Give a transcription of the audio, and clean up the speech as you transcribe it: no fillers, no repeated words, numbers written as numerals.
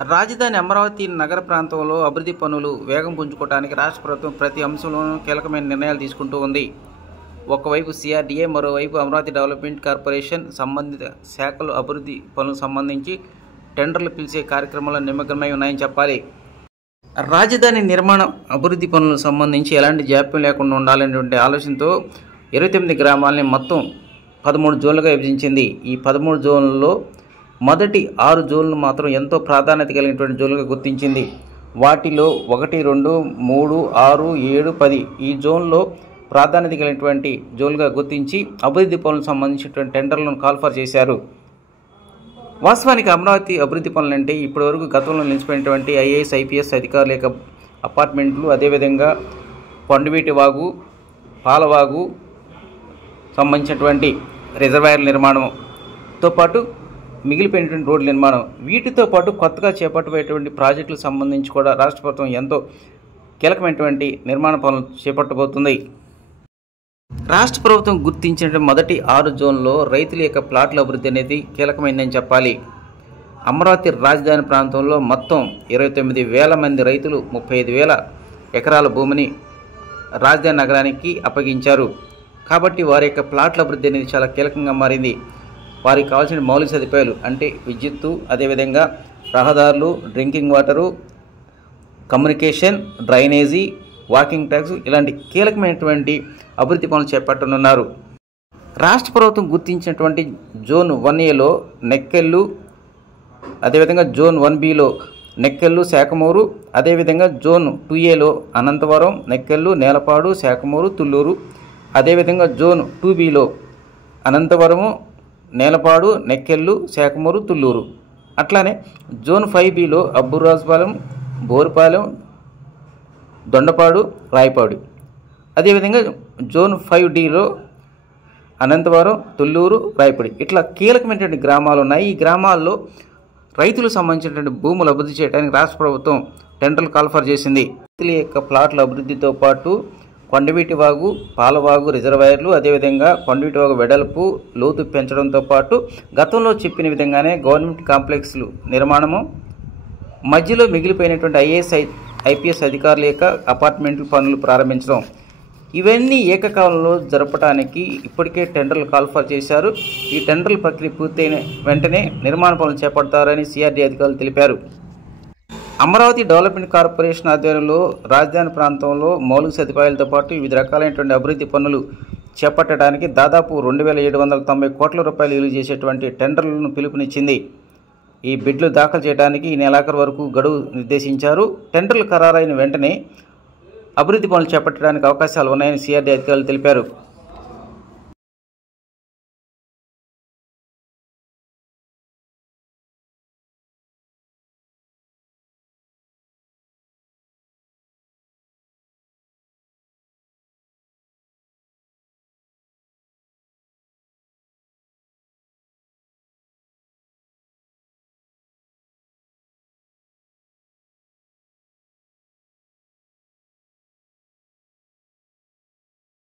రాజధాని అమరావతి నగర ప్రాంతంలో అభివృద్ధి పనులు వేగం పుంజుకోవడానికి రాష్ట్ర ప్రభుత్వం ప్రతి అంశంలోనూ కీలకమైన నిర్ణయాలు తీసుకుంటూ ఉంది. ఒకవైపు సిఆర్డీఏ, మరోవైపు అమరావతి డెవలప్మెంట్ కార్పొరేషన్ సంబంధిత శాఖలు అభివృద్ధి పనులకు సంబంధించి టెండర్లు పిలిచే కార్యక్రమాల్లో నిమగ్నమై ఉన్నాయని చెప్పాలి. రాజధాని నిర్మాణం అభివృద్ధి పనులకు సంబంధించి ఎలాంటి జాప్యం లేకుండా ఉండాలనేటువంటి ఆలోచనతో 29 గ్రామాలని మొత్తం 13 జోన్లుగా విభజించింది. ఈ 13 జోన్లలో మొదటి 6 జోన్లు మాత్రం ఎంతో ప్రాధాన్యత కలిగినటువంటి జోన్లుగా గుర్తించింది. వాటిలో 1, 2, 3, 6, 7, 10 ఈ జోన్లో ప్రాధాన్యత కలిగినటువంటి జోన్లుగా గుర్తించి అభివృద్ధి పనులకు సంబంధించినటువంటి టెండర్లను కాల్ఫర్ చేశారు. వాస్తవానికి అమరావతి అభివృద్ధి పనులంటే ఇప్పటివరకు గతంలో నిలిచిపోయినటువంటి ఐఏఎస్, ఐపీఎస్ అధికారుల యొక్క అపార్ట్మెంట్లు, అదేవిధంగా కొండవీటి వాగు, పాలవాగు సంబంధించినటువంటి రిజర్వాయర్ల నిర్మాణంతో పాటు మిగిలిపోయినటువంటి రోడ్ల నిర్మాణం, వీటితో పాటు కొత్తగా చేపట్టబోయేటువంటి ప్రాజెక్టులకు సంబంధించి కూడా రాష్ట్ర ప్రభుత్వం ఎంతో కీలకమైనటువంటి నిర్మాణ పనులు చేపట్టబోతుంది. రాష్ట్ర ప్రభుత్వం గుర్తించిన మొదటి 6 జోన్లో రైతుల యొక్క ప్లాట్ల అభివృద్ధి అనేది కీలకమైందని చెప్పాలి. అమరావతి రాజధాని ప్రాంతంలో మొత్తం 29,000 మంది రైతులు 35,000 ఎకరాల భూమిని రాజధాని నగరానికి అప్పగించారు. కాబట్టి వారి యొక్క ప్లాట్ల అభివృద్ధి అనేది చాలా కీలకంగా మారింది. వారికి కావాల్సిన మౌలిక సదుపాయాలు అంటే విద్యుత్తు, అదేవిధంగా రహదారులు, drinking water, communication, drainage, walking tracks ఇలాంటి కీలకమైనటువంటి అభివృద్ధి పనులు చేపట్టనున్నారు. రాష్ట్ర ప్రభుత్వం గుర్తించినటువంటి జోన్ 1ఏలో నెక్కెళ్ళు, అదేవిధంగా జోన్ 1బిలో నెక్కెళ్ళు, శాఖమూరు, అదేవిధంగా జోన్ 2ఏలో అనంతవరం, నెక్కెళ్ళు, నేలపాడు, శాఖమూరు, తుళ్ళూరు, అదేవిధంగా జోన్ 2బిలో అనంతవరము, నేలపాడు, నెక్కెళ్ళు, శాఖమూరు, తుళ్ళూరు, అట్లానే జోన్ 5బిలో అబ్బురాజుపాలెం, బోరుపాలెం, దొండపాడు, రాయపాడు, అదేవిధంగా జోన్ 5డిలో అనంతవరం, తుళ్ళూరు, రాయపడి ఇట్లా కీలకమైనటువంటి గ్రామాలు ఉన్నాయి. ఈ గ్రామాల్లో రైతులకు సంబంధించినటువంటి భూములు అభివృద్ధి చేయడానికి రాష్ట్ర ప్రభుత్వం టెండర్లు కాల్ఫర్ చేసింది. రైతుల యొక్క ప్లాట్ల అభివృద్ధితో పాటు కొండవీటి వాగు, పాలవాగు రిజర్వాయర్లు, అదేవిధంగా కొండవీటి వాగు వెడల్పు, లోతు పెంచడంతో పాటు గతంలో చెప్పిన విధంగానే గవర్నమెంట్ కాంప్లెక్స్లు నిర్మాణము, మధ్యలో మిగిలిపోయినటువంటి ఐఏఎస్, ఐపీఎస్ అధికారుల యొక్క అపార్ట్మెంట్ల పనులు ప్రారంభించడం, ఇవన్నీ ఏకకాలంలో జరపడానికి ఇప్పటికే టెండర్లు కాల్ఫర్ చేశారు. ఈ టెండర్ల ప్రక్రియ పూర్తయిన వెంటనే నిర్మాణ పనులు చేపడతారని సిఆర్డీ అధికారులు తెలిపారు. అమరావతి డెవలప్మెంట్ కార్పొరేషన్ ఆధ్వర్యంలో రాజధాని ప్రాంతంలో మౌలిక సదుపాయాలతో పాటు వివిధ రకాలైనటువంటి అభివృద్ధి పనులు చేపట్టడానికి దాదాపు 2,790 కోట్ల రూపాయలు విలువ చేసేటువంటి టెండర్లను పిలుపునిచ్చింది. ఈ బిడ్లు దాఖలు చేయడానికి ఈ నెలాఖరు వరకు గడువు నిర్దేశించారు. టెండర్లు ఖరారైన వెంటనే అభివృద్ధి పనులు చేపట్టడానికి అవకాశాలు ఉన్నాయని సిఆర్డీ అధికారులు తెలిపారు.